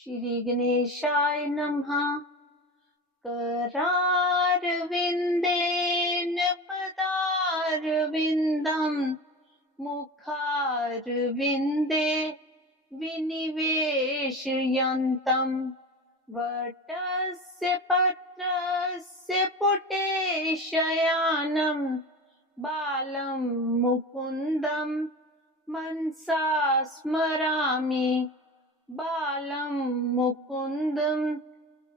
श्री गणेशाय नमः। करारविन्देन पदारविन्दं मुखारविन्दे विनिवेशयन्तं वटस्य पत्रस्य पुटे शयानं बालं मुकुन्दं मनसा स्मरामि। बालं मुकुन्दं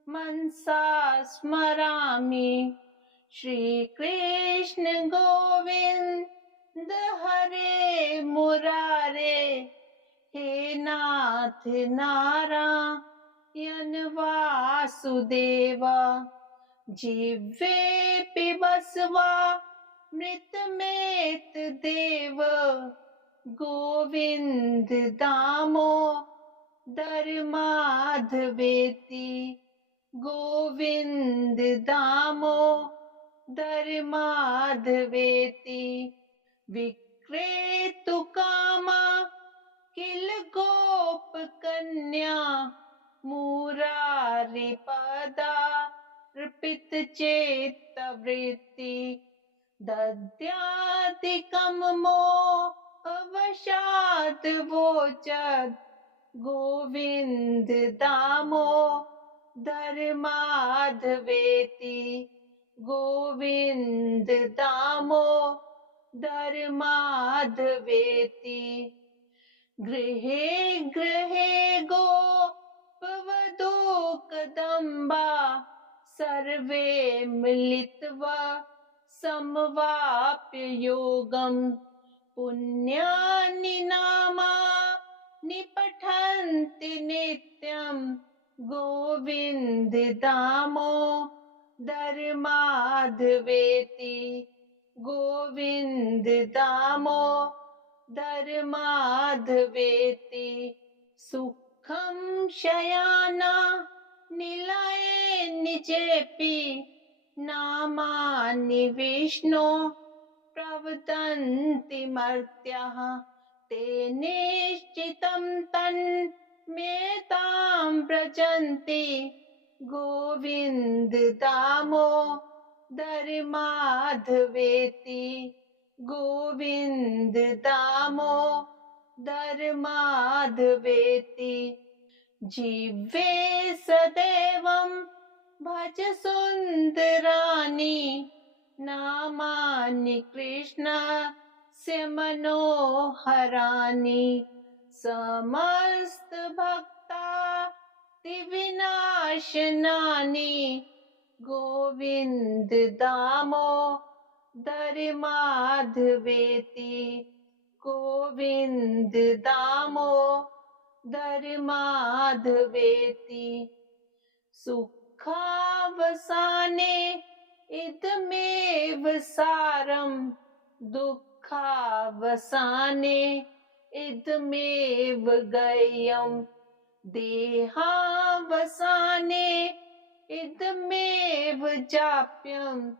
मनसा स्मरामि। श्रीकृष्ण गोविन्द हरे मुरारे, हे नाथ नारायण वासुदेव। जिह्वे पिबस्वा मृतमेत देव, गोविन्द दामोदर माधवेति। गोविन्द दामोदर माधवेति। विक्रेतु कामा किल गोप कन्या, मुरारी पदार्पित चेत्तवृत्ति। दद्यादिकं मोहवशात् वोचत्, गोविन्द दामोदर माधवेति। गोविन्द दामोदर माधवेति। गृहे गृहे गोपवधू कदम्बा, सर्वे मिलित्वा समवाप्य योगम्। पुण्यानि नामानि पठन्ति नित्यं, गोविन्द दामोदर माधवेति। गोविन्द दामोदर माधवेति। सुखं शयाना निलये निजेऽपि, नामानि विष्णो प्रवदन्ति मर्त्याः। ते निश्चितं तन्मेतां व्रजन्ति, गोविन्द दामोदर माधवेति। गोविन्द दामोदर माधवेति। जिह्वे सदैवं भज सुन्दराणि, नामानि कृष्णस्य मनोहराणि। समस्त भक्तादिविनाशनानि, गोविन्द दामोदर माधवेति। गोविन्द दामोदर माधवेति। सुखावसाने इदमेव सारं, दुःखावसाने इदमेव गय्यम्। देहावसाने इदमेव जाप्यं,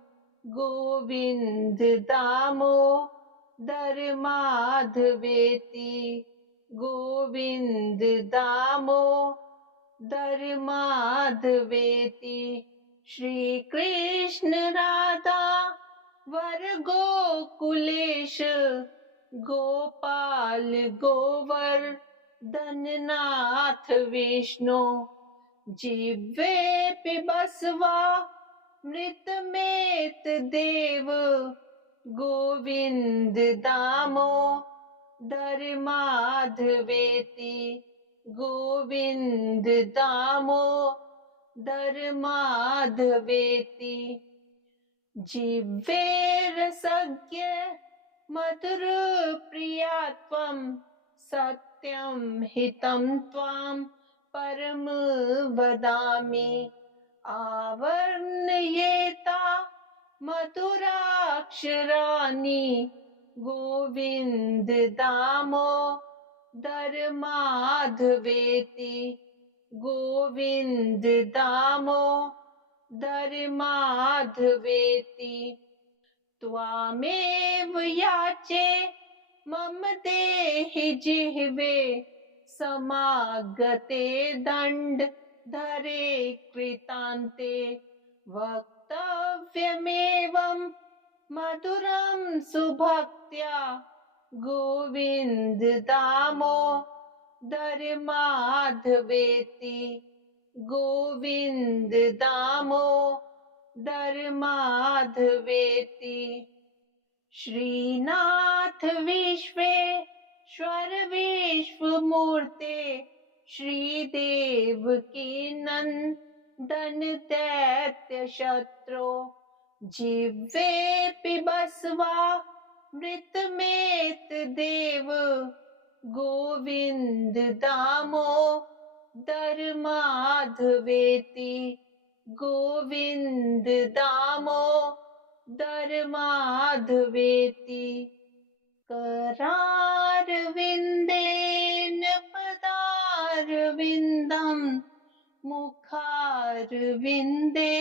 गोविन्द दामोदर माधवेति। गोविन्द दामोदर माधवेति। श्री कृष्ण राधा वर गोकुलेश, गोपाल गोवर्धननाथ विष्णु। जिह्वे पिबस्वा मृतमेत देव, गोविन्द दामोदर माधवेति। गोविन्द दामोदर माधवेति। जिह्वे रसज्ञ मधुर प्रिया त्वं, सत्यं हितं त्वां परम वदामि। आवर्णयेता मधुराक्षराणि, गोविन्द दामोदर माधवेति। गोविन्द दामोदर माधवेति। त्वामेव याचे मम देहि जिह्वे, समागते दंड धरे कृतान्ते वक्तव्यमेवं मधुरं सुभक्त्या गोविन्द दामोदर माधवेति गोविन्द दामोदर माधवेति। श्रीनाथ विश्वेश्वर विश्वमूर्ते श्रीदेव की नंदन दैत्य शत्रु जिह्वे पिबस्वा मृतमेत देव गोविन्द दामोदर माधवेति गोविन्द दामोदर माधवेति। करारविन्देन पदारविन्दं मुखारविन्दे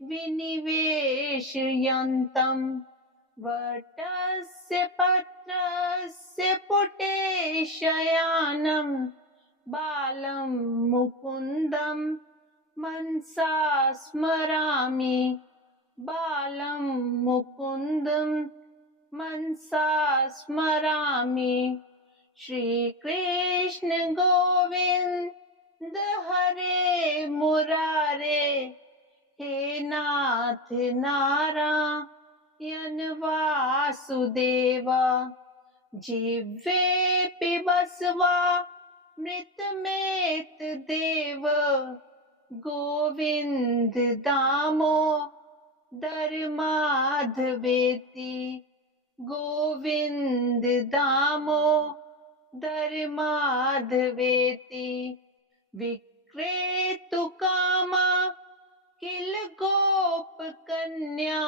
विनिवेशयन्तं वटस्य पत्रस्य पुटे शयानं बालं मुकुन्दं मनसा स्मरामि बालं मुकुन्दं मनसा स्मरामि। श्रीकृष्ण गोविन्द हरे मुरारे हे नाथ नारायण वासुदेव जिह्वे पिबस्वा मृतमेत देव गोविन्द दामोदर माधवेति गोविन्द दामोदर माधवेति। विक्रेतु कामा किल गोप कन्या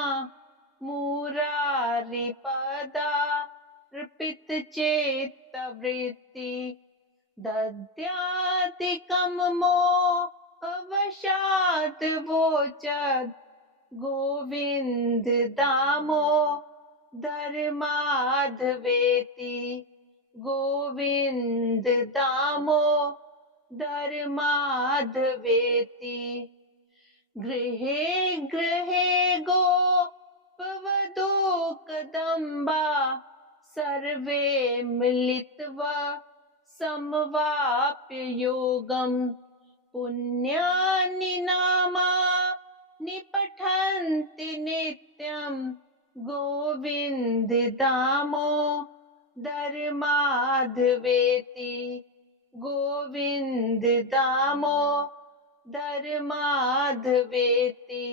मुरारी पदार्पित चेत्तवृत्ति दद्यादिकं मोहवशात् वोचत् गोविन्द दामोदर माधवेति गोविन्द दामोदर माधवेति। गृहे गृहे गोपवधू कदम्बा सर्वे मिलित्वा समवाप्य योगं पुण्यानि नामानि पठन्ति नित्यं गोविन्द दामोदर माधवेति गोविन्द दामोदर माधवेति।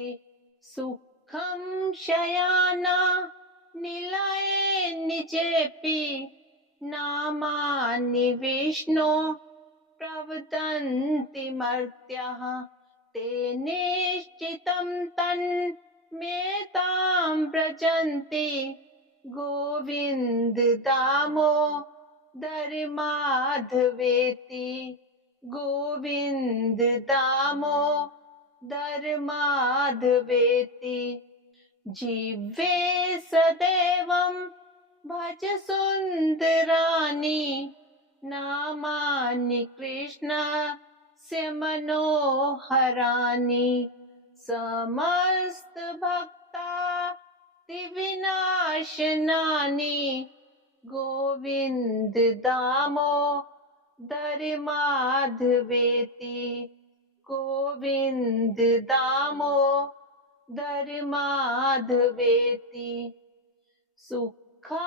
सुखं शयाना निलये निजेपि नामानि विष्णो प्रवदन्ति मर्त्याः ते निश्चितं तन्मेतां व्रजन्ति गोविन्द दामोदर माधवेति गोविन्द दामोदर माधवेति। जिह्वे सदैवं भज सुन्दराणि नामानि कृष्णस्य मनोहराणि समस्त भक्तादि विनाशनानि गोविन्द दामोदर माधवेति गोविन्द दामोदर माधवेति। सुखावसाने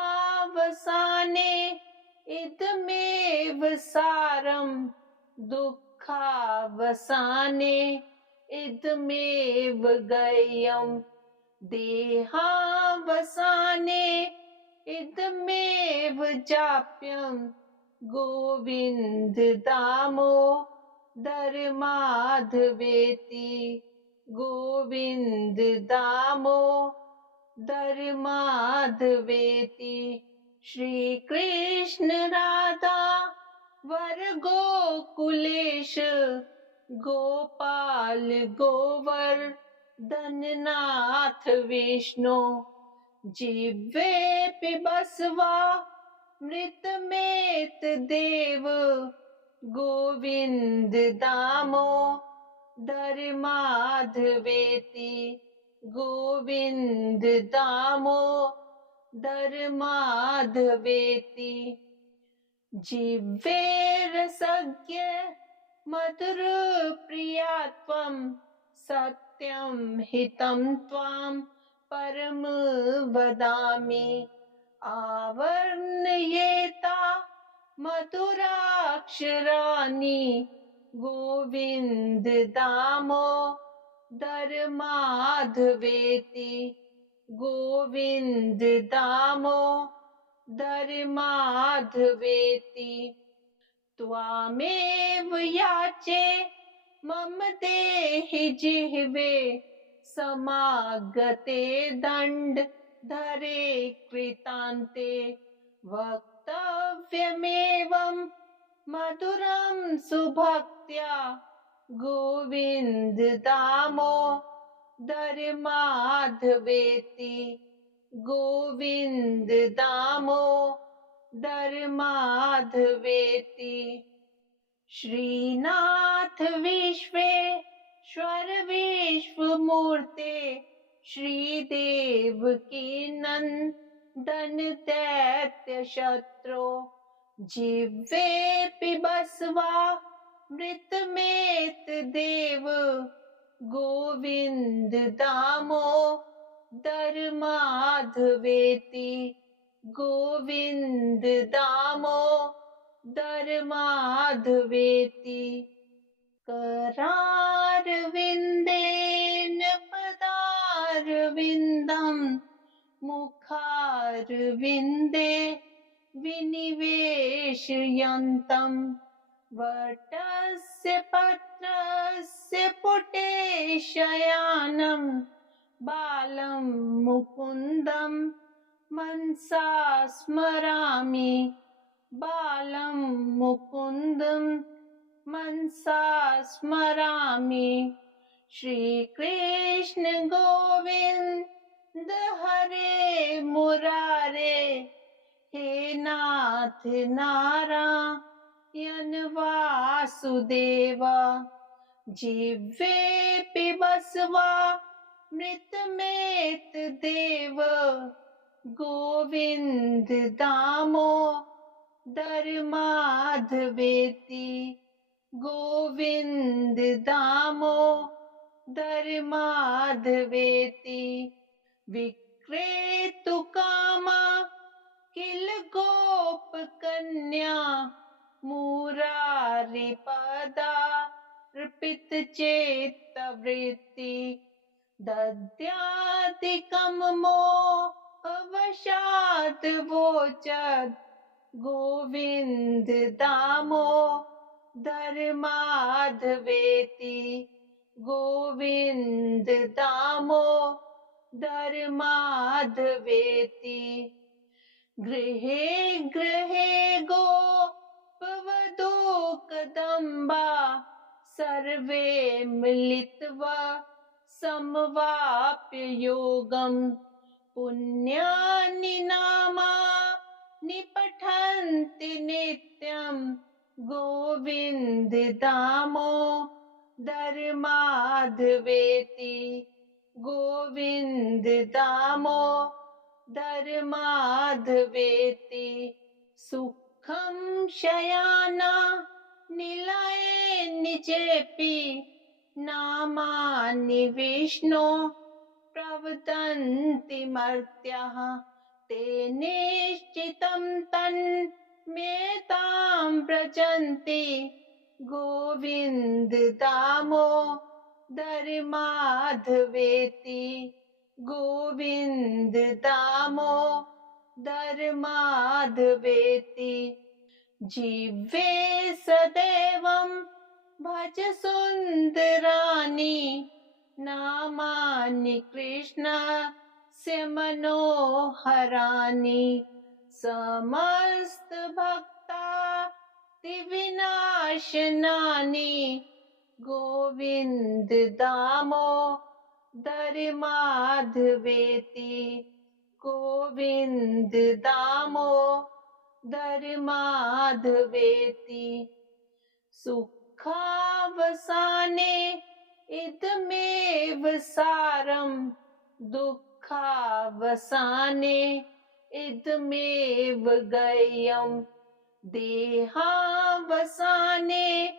इदमेव सारं दुःखावसाने इदमेव गय्यं देहावसाने इदमेव जाप्यं गोविन्द दामोदर माधवेति गोविन्द दामोदर माधवेति। श्री कृष्ण राधा वर गोकुलेश गोपाल गोवर्धननाथ विष्णु जिह्वे पिबस्वा मृतमेत देव गोविन्द दामोदर माधवेति गोविन्द दामोदर माधवेति जिह्वे रसज्ञ मधुर प्रिया त्वं सत्यं हितं त्वां परम वदामि आवर्णयेता मधुराक्षराणि गोविन्द दामोदर माधवेति गोविन्द दामोदर माधवेति त्वामेव याचे मम देहि जिह्वे समागते दण्डधरे कृतान्ते वक्तव्यमेवं मधुरं सुभक्त्या गोविन्द दामोदर माधवेति गोविन्द दामोदर माधवेति श्रीनाथ विश्वेश्वर विश्वमूर्ते श्रीदेव की नंदन दैत्य शत्रु जिह्वे पिबस्वा मृतमेत देव गोविन्द दामोदर माधवेति गोविन्द दामोदर माधवेति करारविन्देन पदारविन्दं मुखारविन्दे विनिवेशयन्तं वटस्य पत्रस्य पुटे शयानं बालं मुकुन्दं मनसा स्मरामि बालं मुकुन्दं मनसा स्मरामि श्रीकृष्ण गोविन्द हरे मुरारे हे नाथ नारायण वासुदेव जिह्वे पिबस्वा मृतमेत देव गोविन्द दामोदर माधवेति गोविन्द दामोदर माधवेति विक्रेतु कामा किल गोप कन्या मुरारी पदार्पित चेत्तवृत्ति दद्यादिकं मोहवशात् वोचत् गोविन्द दामोदर माधवेति गोविन्द दामोदर माधवेति गृहे गृहे गोपवधू कदम्बा सर्वे मिलित्वा समवाप्य योगं पुण्यानि नामानि पठन्ति नित्यं गोविन्द दामोदर माधवेति गोविन्द दामोदर माधवेति सुखं शयाना निलये निजेपि नामानि विष्णो प्रवदन्ति मर्त्याः ते निश्चितं तन्मेतां व्रजन्ति गोविन्द दामोदर माधवेति गोविन्द दामोदर माधवेति जिह्वे सदैवं भज सुन्दराणि नामानि कृष्णस्य मनोहराणि समस्त भक्तादिविनाशनानि गोविन्द दामोदर माधवेति गोविन्द दामोदर माधवेति सुखावसाने इदमेव सारं, दुःखावसाने इदमेव गय्यम्, देहावसाने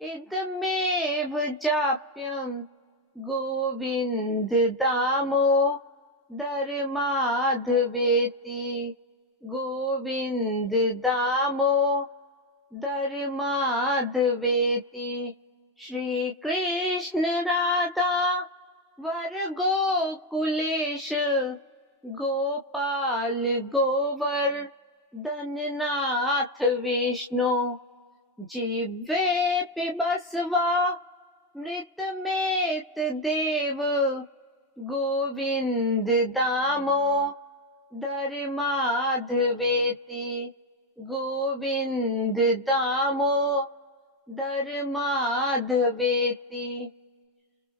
इदमेव जाप्यम्, गोविन्द दामोदर माधवेति, गोविन्द दामोदर माधवेति। श्री कृष्ण राधा वर गोकुलेश, गोपाल गोवर्धननाथ विष्णु, जिह्वे पिबस्वा मृतमेत देव, गोविन्द दामोदर माधवेति, गोविन्द दामोदर माधवेति।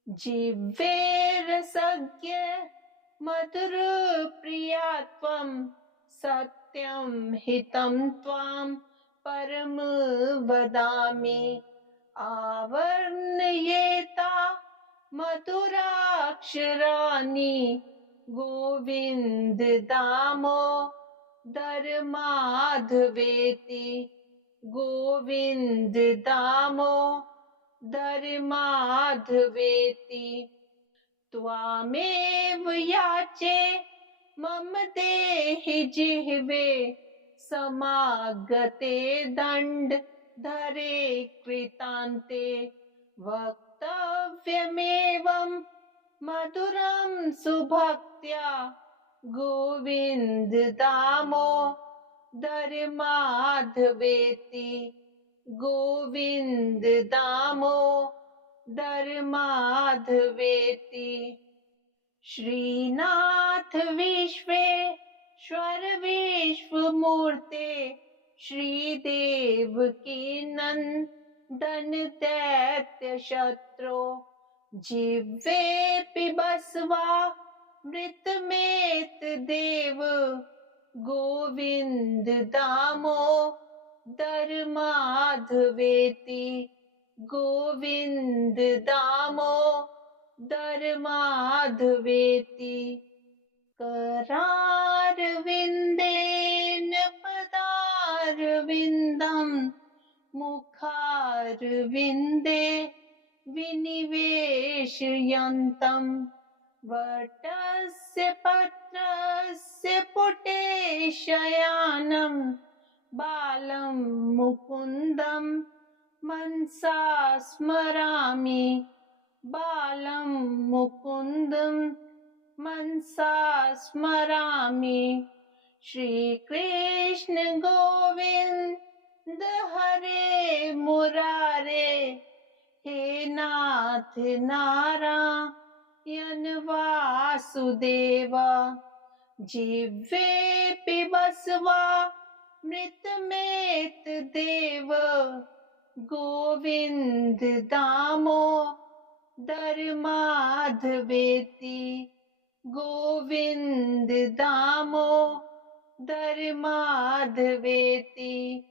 जिह्वे रसज्ञ मधुर प्रिया त्वं, सत्यं हितं त्वां परम वदामि। आवर्णयेता मधुराक्षराणि, गोविन्द दामोदर माधवेति, गोविन्द दामोदर माधवेति। त्वामेव याचे मम देहि जिह्वे, समागते दण्डधरे कृतान्ते। वक्तव्यमेवं मधुरं सुभक्त्या, गोविन्द दामोदर माधवेति, गोविन्द दामोदर माधवेति। श्रीनाथ विश्वेश्वर विश्वमूर्ते, श्रीदेव की नंदन दैत्य शत्रु, जिह्वे पिबस्वा मृतमेत देव, गोविन्द दामोदर माधवेति, गोविन्द दामोदर माधवेति। करारविन्देन पदारविन्दं, मुखारविन्दे विनिवेशयन्तं, वटस्य पत्रस्य पुटे शयानं, बालं मुकुन्दं मनसा स्मरामि, बालं मुकुन्दं मनसा स्मरामि। श्रीकृष्ण गोविन्द हरे मुरारे, हे नाथ नारायण वासुदेव। जिह्वे पिबस्वा मृतमेत देव, गोविन्द दामोदर माधवेति, गोविन्द दामोदर माधवेति।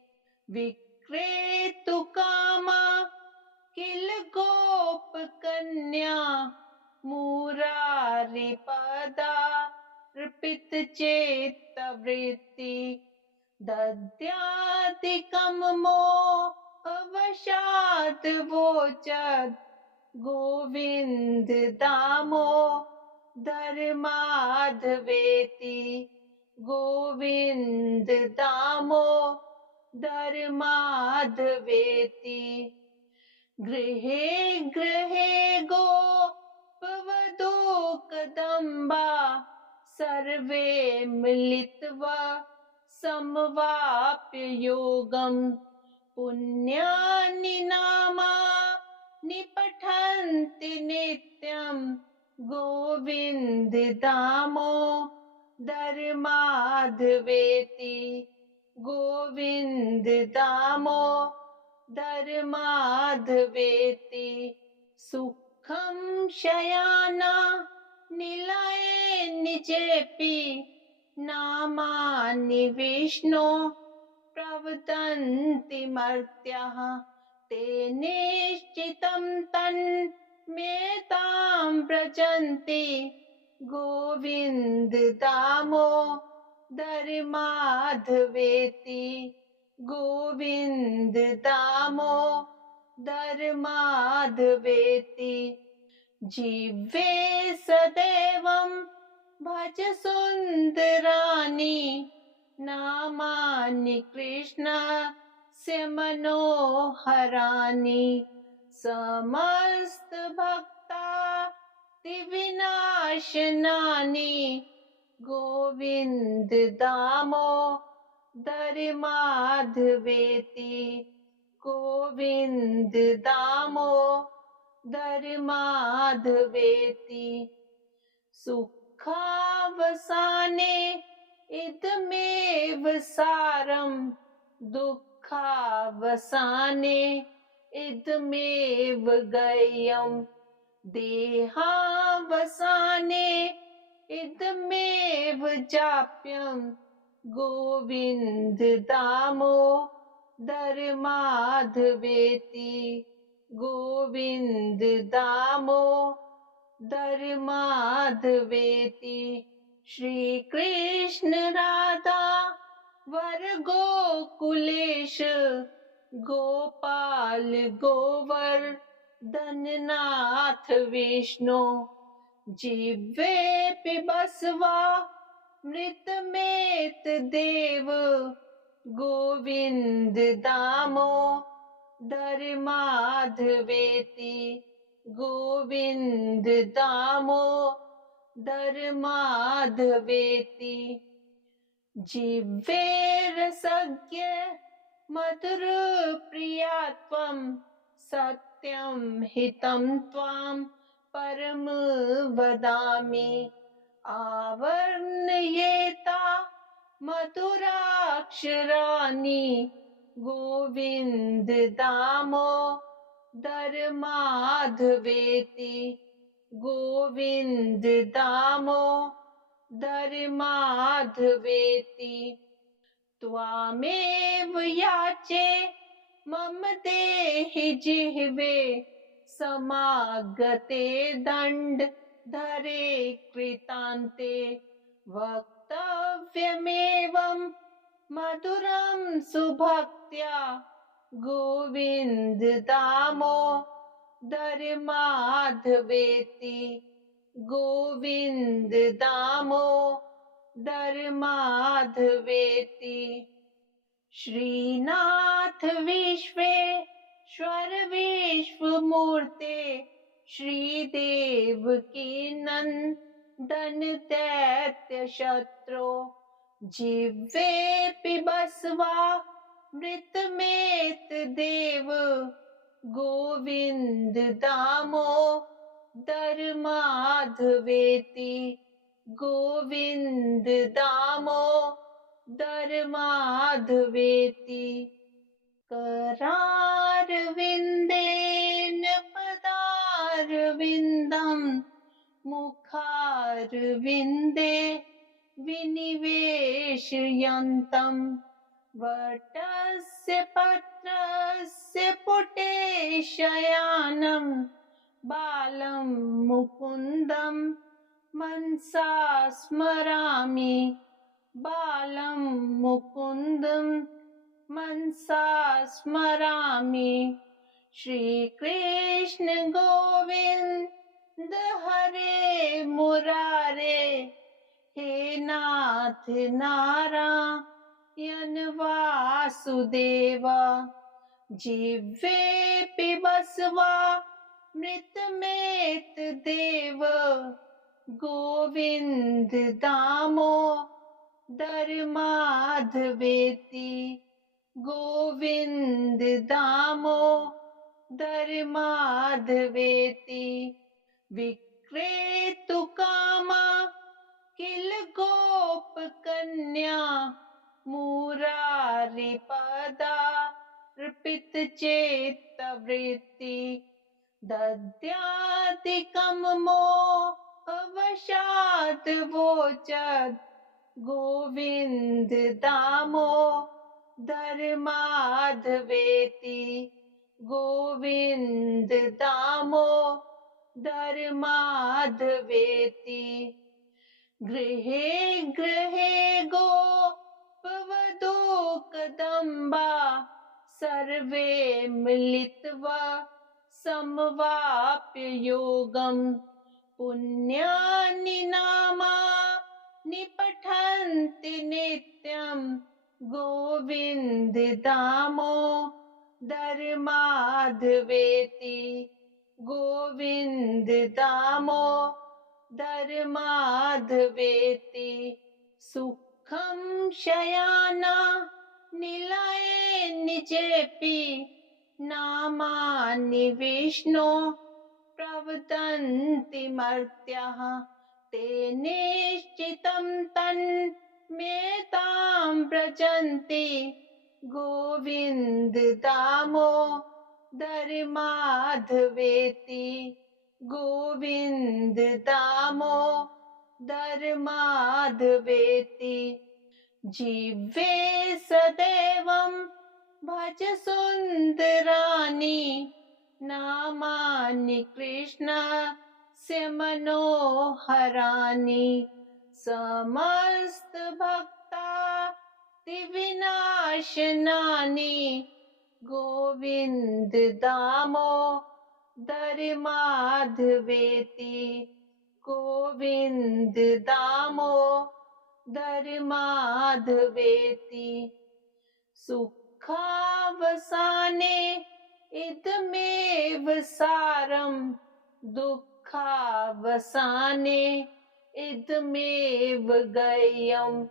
विक्रेतु कामा किल गोप कन्या, मुरारी पदार्पित चेत्तवृत्ति, दद्यादिकं मोहवशात् वोचत्, गोविन्द दामोदर माधवेति, गोविन्द दामोदर माधवेति। गृहे गृहे गोपवधू कदम्बा, सर्वे मिलित्वा समवाप्य योगं, पुण्यानि नामानि पठन्ति नित्यं, गोविन्द दामोदर माधवेति, गोविन्द दामोदर माधवेति। सुखं शयाना निलये निजेपि, नामानि विष्णो प्रवदन्ति मर्त्याः, ते निश्चितं तन्मेतां व्रजन्ति गोविन्द दामोदर माधवेति गोविन्द दामोदर माधवेति जीवे सदैवं भज सुन्दराणि नामानि कृष्णस्य मनोहराणि समस्त भक्तादिविनाशनानि गोविन्द दामोदर माधवेति गोविन्द दामोदर माधवेति सुखावसाने इदमेव सारं दुःखावसाने इदमेव गय्यं देहावसाने इदमेव जाप्यं गोविन्द दामोदर माधवेति गोविन्द दामोदर माधवेति श्री कृष्ण राधा वर गोकुलेश गोपाल गोवर्धननाथ विष्णु जिह्वे पिबस्वा मृतमेत देव गोविन्द दामोदर माधवेति गोविन्द दामोदर माधवेति जिह्वे रसज्ञ मधुर प्रिया त्वं सत्यं हितं त्वां परम वदामि आवर्णयेता मधुराक्षराणि गोविन्द दामोदर माधवेति गोविन्द दामोदर माधवेति त्वामेव याचे मम देहि जिह्वे समागते दण्डधरे कृतान्ते वक्तव्यमेवं मधुरं सुभक्त्या गोविन्द दामोदर माधवेति गोविन्द दामोदर माधवेति श्रीनाथ विश्वेश्वर विश्वमूर्ते श्रीदेव की नंदन दैत्य शत्रु जिह्वे पिबस्वा मृतमेत देव गोविन्द दामोदर माधवेति गोविन्द दामोदर माधवेति करारविन्देन पदारविन्दं मुखारविन्दे विनिवेशयन्तं वटस्य पत्रस्य पुटे शयानं बालं मुकुन्दं मनसा स्मरामि बालं मुकुन्दं मनसा स्मरामि श्रीकृष्ण गोविन्द हरे मुरारे हे नाथ नारायण वासुदेव जिह्वे पिबस्वा मृतमेत देव गोविन्द दामोदर माधवेति गोविन्द दामोदर माधवेति विक्रेतु कामा किल गोप कन्या मुरारी पदार्पित चेत्तवृत्ति दद्यादिकं मोहवशात् वोचत् गोविन्द दामोदर माधवेति गोविंद दामोदर माधवेति। गृहे गृहे गोपवधू कदम्बा सर्वे मिलित्वा समवाप्य योगम्। पुण्यानि नामानि पठन्ति नित्यम् गोविन्द दामोदर माधवेति। गोविन्द दामोदर माधवेति। सुखं शयाना निलये निजेऽपि नामानि विष्णो प्रवदन्ति मर्त्याः। ते निश्चितं तन्मेतां व्रजन्ति गोविन्द दामोदर माधवेति। गोविन्द दामोदर माधवेति। जीवे सदैवं भज सुन्दराणि नामानि कृष्णस्य मनोहराणि। समस्त भक्तादिविनाशनानि गोविन्द दामोदर माधवेति। गोविन्द दामोदर माधवेति। सुखावसाने इदमेव सारं दुःखावसाने इदमेव गय्यम्।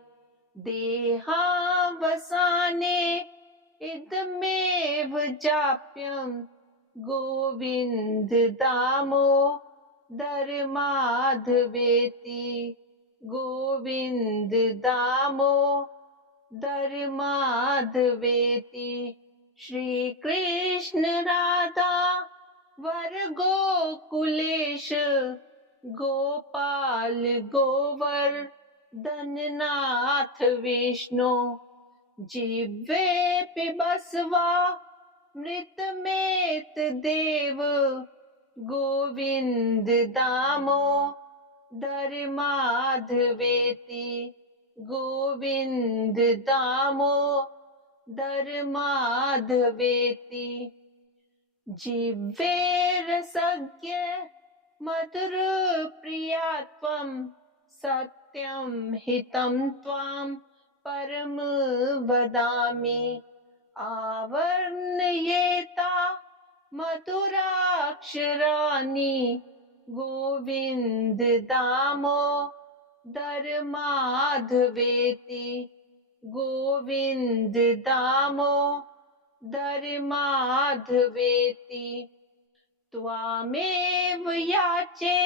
देहावसाने इदमेव जाप्यम् गोविन्द दामोदर माधवेति। गोविन्द दामोदर माधवेति। श्री कृष्ण राधा वर गोकुलेश गोपाल गोवर्धननाथ विष्णु। जिह्वे बसवा मृतमेत देव गोविन्द दामोदर माधवेति। गोविन्द दामोदर माधवेति। जिह्वे रसज्ञ मधुर प्रिया त्वं सत्यं हितं त्वां परम वदामि। आवर्णयेता मधुराक्षराणि गोविन्द दामोदर माधवेति। गोविन्द दामोदर माधवेति। त्वामेव याचे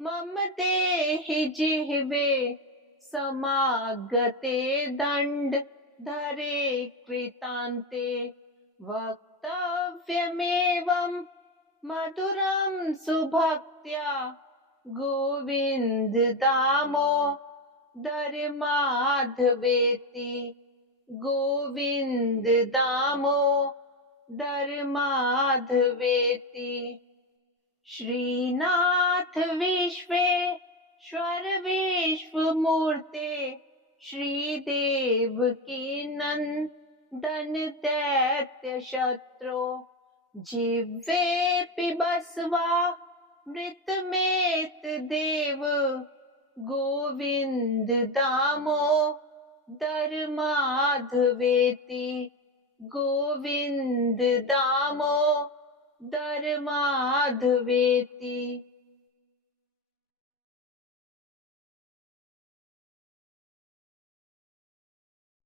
मम देहि जिह्वे समागते दण्डधरे कृतान्ते। वक्तव्यमेवं मधुरं सुभक्त्या गोविन्द दामोदर माधवेति। गोविन्द दामोदर माधवेति। श्रीनाथ विश्वेश्वर विश्वमूर्ते श्रीदेवकी नन्दन दैत्य शत्रो। जिह्वे बसवा मृतमेत देव गोविन्द दामोदर माधवेति। गोविन्द दामोदर माधवेति।